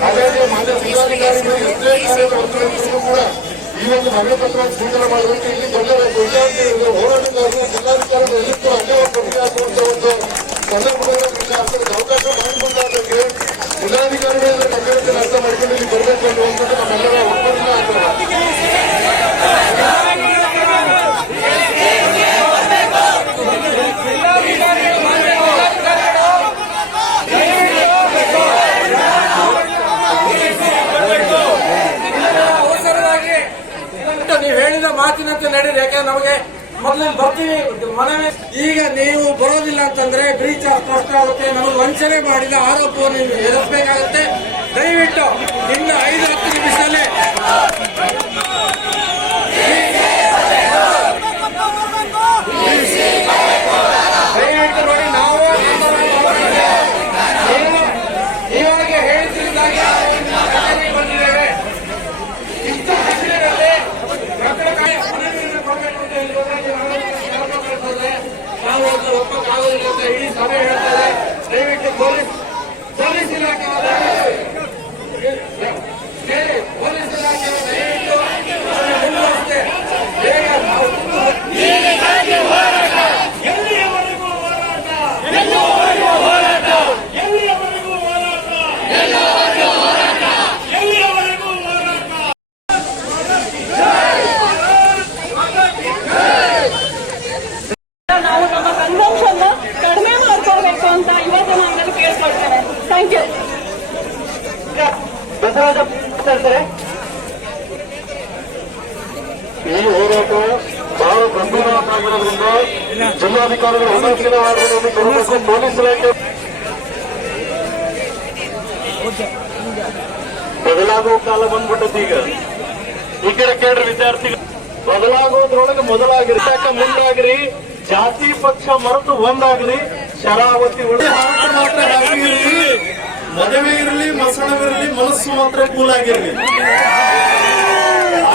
ಹಾಗಾಗಿ ಮಾನ್ಯ ಜಿಲ್ಲಾಧಿಕಾರಿಗಳು ಎಷ್ಟೇ ಒತ್ತಡವಿದ್ರೂ ಕೂಡ ಇಲ್ಲಿ ಒಂದು ಜಿಲ್ಲಾಧಿಕಾರಿಗಳಿಂದ ಅರ್ಥ ಮಾಡಿಕೊಂಡು ಇಲ್ಲಿ ಬರಬೇಕು ಅನ್ನುವಂಥದ್ದು ನಮ್ಮೆಲ್ಲರ ನಮಗೆ ಮೊದಲು ಬರ್ತೀವಿ ಮನವಿ. ಈಗ ನೀವು ಬರೋದಿಲ್ಲ ಅಂತಂದ್ರೆ ಬ್ರೀಚ್ ಟ್ರಸ್ಟ್ ಆಗುತ್ತೆ. ನಮಗೆ ವಂಚನೆ ಮಾಡಿದ ಆರೋಪವನ್ನು ಎದುರಿಸಬೇಕಾಗುತ್ತೆ ದಯವಿಟ್ಟು ಇನ್ನು ಐದು ಹತ್ತು ನಿಮಿಷದಲ್ಲಿ ದಯವಿಟ್ಟು ನೋಡಿ ನಾವು ನೀವು ಇವಾಗ ಹೇಳ್ತಿದ್ದಾಗೆ ಕಚೇರಿಗೆ ಬಂದಿದ್ದೇವೆ ಇಷ್ಟು ಹಸಿರಿನಲ್ಲಿ ಮಕ್ಕಳ ಕಾಯಿ ಮನೆಯನ್ನು ಕೊಡಬೇಕು ಅಂತ ಹೇಳಿ ನಾವು ಕಳಿಸಿದ್ರೆ ನಾವು ಒಂದು ಒಪ್ಪಕ್ಕಾಗೋದಿಲ್ಲ ಅಂತ ಇಡೀ ಸಭೆ ಹೇಳ್ತದೆ ದಯವಿಟ್ಟು ಪೊಲೀಸ್ ಪೊಲೀಸ್ ಇಲಾಖೆ ಹೇಳಿ ಪೊಲೀಸ್ ಇಲಾಖೆ ದಯವಿಟ್ಟು ಅದನ್ನು ಮುಂದುವರಿಸಿ ಬೇಗ ನಾವು ಎಲ್ಲಿಯವರೆಗೂ ಹೋರಾಟ ಎಲ್ಲಿಯವರೆಗೂ ಹೋರಾಟ ಎಲ್ಲಿಯವರೆಗೂ ಹೋರಾಟ ಎಲ್ಲಿಯವರೆಗೂ ಹೋರಾಟ ನಾವು ನಮ್ಮ ಕನ್ವೆನ್ಷನ್ ಕಡಿಮೆ ಮಾಡ್ಕೊಳ್ಬೇಕು ಅಂತ ಇವತ್ತು ನಾನು ಕೇಳ್ಕೊಳ್ತೇನೆ ಥ್ಯಾಂಕ್ ಯು ಬಸವರಾಜ ಮಾತಾಡ್ತಾರೆ ಈ ಹೋರಾಟ ಬಹಳ ಗಂಭೀರವಾಗಿರೋದ್ರಿಂದ ಜಿಲ್ಲಾಧಿಕಾರಿಗಳು ಮಾಡುವುದನ್ನು ಕೊಡಬೇಕು ಪೊಲೀಸ್ ಇಲಾಖೆ. ಬದಲಾಗುವ ಕಾಲ ಬಂದ್ಬಿಟ್ಟೈತಿ ಈಗ. ಈ ಕಡೆ ಕೇಳ್ರಿ ವಿದ್ಯಾರ್ಥಿಗಳು. ಬದಲಾಗೋದ್ರೊಳಗೆ ಮೊದಲಾಗಿರಿ. ಯಾಕ ಮುಂದಾಗ್ರಿ? ಜಾತಿ ಪಕ್ಷ ಮರೆತು ಒಂದಾಗ್ರಿ ಶರಾವತಿ ಮಾತ್ರ ಆಗಿರ್ಲಿ ಮದುವೆ ಇರಲಿ ಮಸಣವಿರಲಿ ಮನಸ್ಸು ಮಾತ್ರ ಕೂಲ್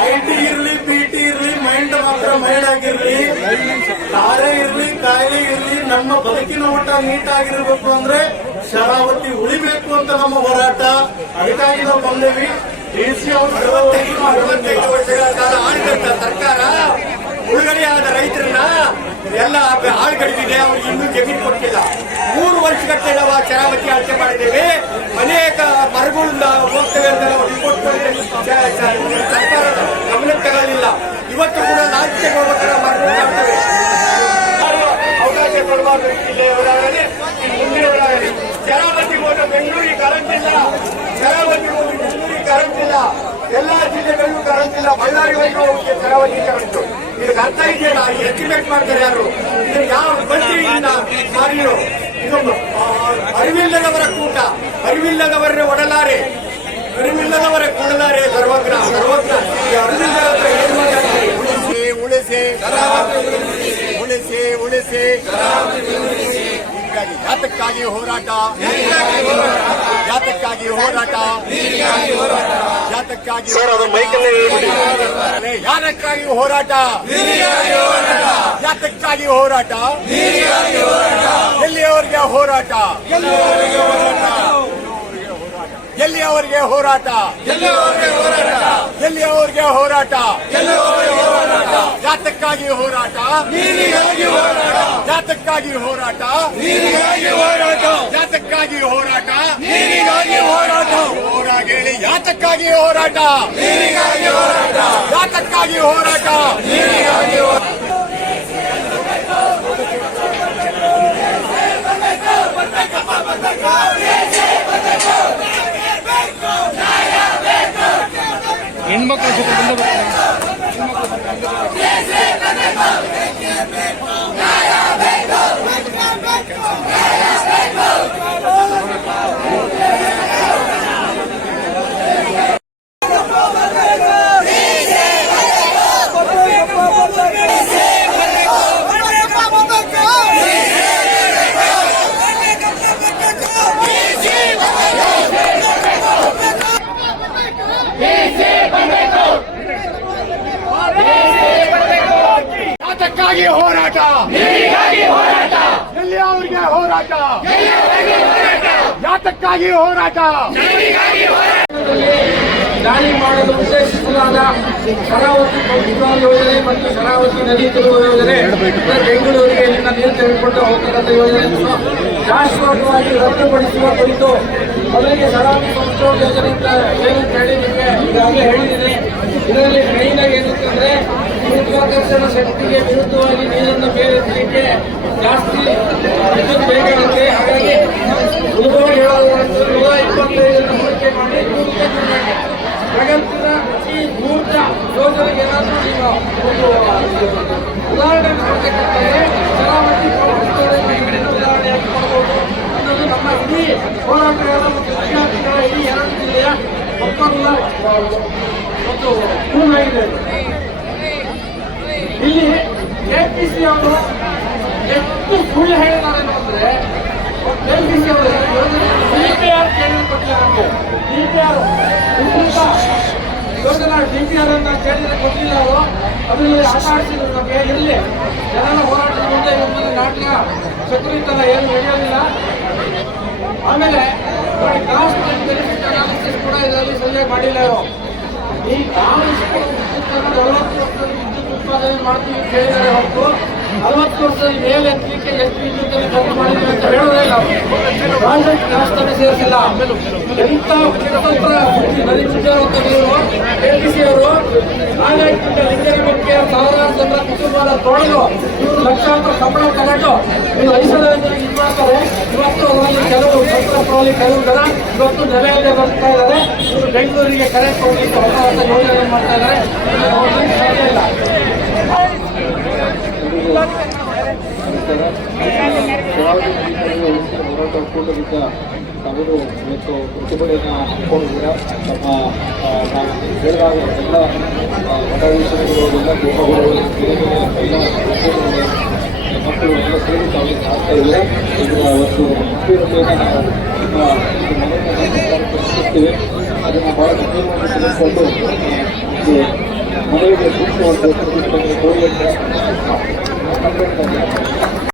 ಐಟಿ ಇರಲಿ ಪಿಟಿ ಇರ್ಲಿ ಮೈಂಡ್ ಮಾತ್ರ ಮೈಂಡ್ ಆಗಿರಲಿ. ತಾರೆ ಇರಲಿ ಕಾಯಿಲೆ ಇರ್ಲಿ ನಮ್ಮ ಬದುಕಿನ ಊಟ ನೀಟಾಗಿರಬೇಕು ಅಂದ್ರೆ ಶರಾವತಿ ಉಳಿಬೇಕು ಅಂತ ನಮ್ಮ ಹೋರಾಟ. ಅದಕ್ಕಾಗಿ ನಾವು ಬಂದೇವಿ. ಡಿ ಸಿ ಅವರು ವರ್ಷಗಳ ಸರ್ಕಾರ. ಆದ ರೈತರನ್ನ ಎಲ್ಲ ಆಳ್ಗಡಿದಿದೆ ಅವ್ರಿಗೆ ಇನ್ನೂ ಜಮೀನು ಕೊಟ್ಟಿಲ್ಲ. ಮೂರು ವರ್ಷಗಟ್ಟಲೆ ನಾವು ಶರಾವತಿ ಅಳತೆ ಮಾಡಿದ್ದೇವೆ. ಅನೇಕ ಮರಗಳಿಂದ ಹೋಗ್ತೇವೆ ಅಂತ ನಾವು ರಿಪೋರ್ಟ್ ಸರ್ಕಾರ ಗಮನಕ್ಕೆ ತಗೊಳ್ಳಿಲ್ಲ ಇವತ್ತು ಕೂಡ ನಾಲ್ಕು ಹೋಗ್ಬೇಕಾದ್ರೆ ಮರಗಳು ಕಾಣ್ತವೆ ಯಾರು ಅವಕಾಶ ಕೊಡಬಾರ್ದು ಜಿಲ್ಲೆಯವರಾಗಲಿ ಮುಂದಿನವರಾಗಲಿ ಶರಾವತಿ ಹೋದ ಬೆಂಗಳೂರಿಗೆ ಕರೆಂಟ್ ಇಲ್ಲ ಶರಾವತಿ ಹೋದ ಬೆಂಗಳೂರಿಗೆ ಕರೆಂಟ್ ಇಲ್ಲ ಎಲ್ಲಾ ಜಿಲ್ಲೆಗಳಿಗೂ ಕರೆಂಟ್ ಇಲ್ಲ ಬಳ್ಳಾರಿವರೆಗೂ ಹೋಗುತ್ತೆ ಶರಾವತಿ ಕರೆಂಟ್ ಅರ್ಥ ಇದೆಯಲ್ಲ ಎಸ್ಟಿಮೇಟ್ ಮಾಡ್ತಾರೆ ಯಾರು? ಇದು ಯಾವ ಮಂತ್ರಿಯಿಂದ ಮಾಡಿರೋ ಇದೊಂದು ಅರಿವಿಲ್ಲದವರ ಕೂಟ. ಅರಿವಿಲ್ಲದವರೇ ಒಡಲಾರೆ. ಅರಿವಿಲ್ಲದವರೇ ಕೂಡಲಾರೆ ಸರ್ವಜ್ಞ ಸರ್ವಜ್ಞ ಅರಿವಿಲ್ಲದವರ ಏನು ಮಾತಾಡ್ತಾರೆ? ಉಳಿಸಿ ಉಳಿಸಿ. ಉಳಿಸಿ ಹೀಗಾಗಿ ಯಾತಕ್ಕಾಗಿ ಹೋರಾಟ. ಯಾತಕ್ಕಾಗಿ ಹೋರಾಟ. ಜಾತಕ್ಕಾಗಿ ಸರ್ ಅದು ಮೈಕಲ್ಲೇ ಹೋರಾಟ? ಯಾತಕ್ಕಾಗಿ ಹೋರಾಟ. ಯಾತಕ್ಕಾಗಿ ಹೋರಾಟ? ಎಲ್ಲಿಯವರೆಗೆ ಹೋರಾಟ? ಎಲ್ಲಿಯವರೆಗೆ ಹೋರಾಟ? ಎಲ್ಲಿಯವರೆಗೆ ಹೋರಾಟ. ಯಾತಕ್ಕಾಗಿ ಹೋರಾಟ. ಯಾತಕ್ಕಾಗಿ ಹೋರಾಟ. ಯಾತಕ್ಕಾಗಿ ಹೋರಾಟ. ಹೋರಾಟ. ಹೇಳಿ ಯಾತಕ್ಕಾಗಿ ಹೋರಾಟ. ಯಾತಕ್ಕಾಗಿ ಹೋರಾಟ. ಜಾತಕ್ಕಾಗಿ ಹೋರಾಟ. ಬೇಕು ಎಲ್ಲಿಯವರೆಗೆ ಹೋರಾಟ? ಯಾತಕ್ಕಾಗಿ ಹೋರಾಟ? ದಾಳಿ ಮಾಡಲು ಉದ್ದೇಶಿಸಲಾದ ಶರಾವತಿ ಪಂಪಿಂಗ್ ಯೋಜನೆ ಮತ್ತು ಶರಾವತಿ ನದಿ ತಿರುವ ಯೋಜನೆ ಬೆಂಗಳೂರಿಗೆ ನಿನ್ನ ನೀರು ತೆಗೆದುಕೊಂಡು ಹೋಗ್ತಕ್ಕಂಥ ಯೋಜನೆಯನ್ನು ಶಾಶ್ವತವಾಗಿ ರದ್ದುಪಡಿಸುವ ಕುರಿತು ಮೊದಲಿಗೆ ಶರಾವತಿ ಪಂಪಿಂಗ್ ಯೋಜನೆ ಅಂತ ಏನು ಹೇಳಿ ನಿಮಗೆ ಈಗಾಗಲೇ ಹೇಳಿದ್ದೀನಿ. ಇದರಲ್ಲಿ ಮೇನ್ ಆಗಿ ಏನಂತಂದ್ರೆ ಗುರುತ್ವಾಕರ್ಷಣ ಶಕ್ತಿಗೆ ವಿರುದ್ಧವಾಗಿ ನೀರನ್ನು ಬೇರೆತ್ತಲಿಕ್ಕೆ ಜಾಸ್ತಿ ವಿದ್ಯುತ್ ಬೇಕಾಗುತ್ತೆ. ಹಾಗಾಗಿ ಸುಲಭವಾಗಿ ಹೇಳುವ ಇಪ್ಪತ್ತೈದನ್ನು ಹೂಡಿಕೆ ಮಾಡಿ ಜಗತ್ತಿನ ಈ ಮೂರ್ತ ಯೋಜನೆಗೆ ಏನಾದರೂ ಉದಾಹರಣೆ ಮಾಡಬೇಕಂತಂದ್ರೆ ಪಂಪಿಂಗ್ ಉದಾಹರಣೆಯಾಗಿ ಕೊಡ್ಬೋದು. ಅನ್ನೋದು ನಮ್ಮ ಇಡೀ ಹೋರಾಟಗಾರ ಮತ್ತು ವಿದ್ಯಾರ್ಥಿಗಳ ಇಡೀ ಎರಡು ಜಿಲ್ಲೆಯ ಒಪ್ಪಂದ ಒಂದು ಕೂನಾಗಿದೆ ಇಲ್ಲಿ ಕೆಪಿಸಿ ಅವರು ಎಷ್ಟು ಸುಳ್ಳು ಹೇಳಿದ್ದಾರೆ ಪಿ ಕೆಪಿಸಿ ಅವರು ಡಿಪಿಆರ್ ಕೇಳಿ ಕೊಟ್ಟಿಲ್ಲ ನಮಗೆ ಡಿಪಿಆರ್ ವಿಸ್ತೃತ ಯೋಜನಾ ಆರ್ ಅನ್ನ ಕೇಳಿದ್ರೆ ಕೊಟ್ಟಿಲ್ಲ ಅವರು. ಅದರಲ್ಲಿ ಆಟ ಆಡಿಸಿದ್ರು ನಮಗೆ. ಇರಲಿ. ಜನರ ಹೋರಾಟದ ಮುಂದೆ ನಮ್ಮಲ್ಲಿ ನಾಟಕ ಶತ್ರುತನ ಏನು ನಡೆಯೋದಿಲ್ಲ ಆಮೇಲೆ ಕಾಸ್ಟ್ ಕೂಡ ಇದರಲ್ಲಿ ಸರಿಯಾಗಿ ಮಾಡಿಲ್ಲ ಇವರು ಈ ವಿದ್ಯುತ್ತನ್ನು ನಲವತ್ತು ಉತ್ಪಾದನೆ ಮಾಡ್ತೀವಿ ಅಂತ ಹೊತ್ತು ಹೊರತು ನಲವತ್ತು ವರ್ಷದ ಮೇಲೆ ಎತ್ತಲಿಕ್ಕೆ ಎಷ್ಟು ವಿದ್ಯುತ್ತಲ್ಲಿ ಕೆಲಸ ಮಾಡಿದ್ವಿ ಅಂತ ಹೇಳೋದೇ ಇಲ್ಲ. ಪ್ರಾಜೆಕ್ಟ್ ವ್ಯವಸ್ಥೆ ಸೇರಿಸಿಲ್ಲ. ಎಂತ ಸ್ವತಂತ್ರ ನದಿ ಮುಂಜಾಗ್ರತೆ ನೀರು ಸಿ ಅವರು. ಕಾಂಟ್ರಾಕ್ಟ್ ಲಿಂಗರಿ ಬಗ್ಗೆ ಸಾವಿರಾರು ಜನರ ಕುಟುಂಬದ ತೊಳೆದು ಇವರು ಲಕ್ಷಾಂತರ ಸಂಬಳ ತಗೊಂಡು ಇವರು ಐಶ್ವರ್ಯ ಇದು ಮಾಡ್ತಾರೆ. ಇವತ್ತು ಅವರಲ್ಲಿ ಕೆಲವು ಸಂತ್ರಸ್ತರಲ್ಲಿ ಕೆಲವು ಜನ ಇವತ್ತು ನೆಲೆಯಲ್ಲೇ ಬರ್ತಾ ಇದ್ದಾರೆ. ಇವರು ಬೆಂಗಳೂರಿಗೆ ಕರೆ ಕೊಡಲಿಕ್ಕೆ ಹೊಸ ಹೊಸ ಯೋಜನೆ ಮಾಡ್ತಾ ಇದ್ದಾರೆ. ಇದು ಇಲ್ಲ. ಹೋರಾಟ ಒಕ್ಕೂಟದಿಂದ ಅವರು ಇವತ್ತು ಪ್ರತಿಭಟನೆಯನ್ನು ಹಮ್ಮಿಕೊಂಡಿದ್ದೀರ ನಮ್ಮ ನಾವು ಎಲ್ಲ ಮಠಾಧೀಶರುಗಳು ಎಲ್ಲ ದೇವರುಗಳು ಎಲ್ಲ ಮಕ್ಕಳು ಎಲ್ಲ ಸೇರಿ ತಾವು ಆಗ್ತಾ ಇಲ್ಲ ಇದರ ಒಂದು ಮುಖ್ಯತೆಯನ್ನು ನಾವು ನಿಮ್ಮ ಇದು ಮನೆಯನ್ನು ಪ್ರಶ್ನಿಸ್ತೀವಿ ಅದನ್ನು ಬಹಳ ಗಂಭೀರವಾಗಿ ಇದು ಮನೆಗೆ